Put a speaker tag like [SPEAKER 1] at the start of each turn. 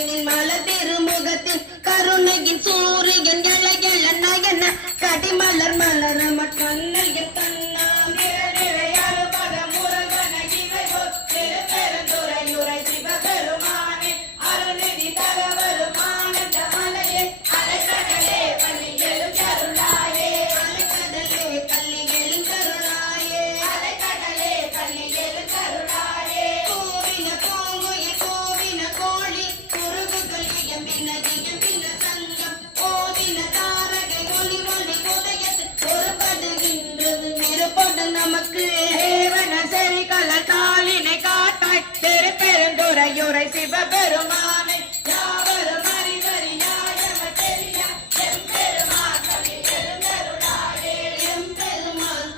[SPEAKER 1] கண்ணனின் மல திருமுகத்தின் கருணையின் சூரியன் இளையல நயன. கடிமலர் மலரம கண்ணகின் தன்னாமே முருகன இவை பெருந்துரையுரை சிவபெருமானே அருணிதி தர காத்து நமக்கு சரி கலத்தாலினை காட்டாய். திருப்பெருந்துறையுரை சிவபெருமானை யாவரும் அறிவறியாயவ தெரியா. எம்பெருமான் கவி எழுந்தருளாயே. எம்பெருமான்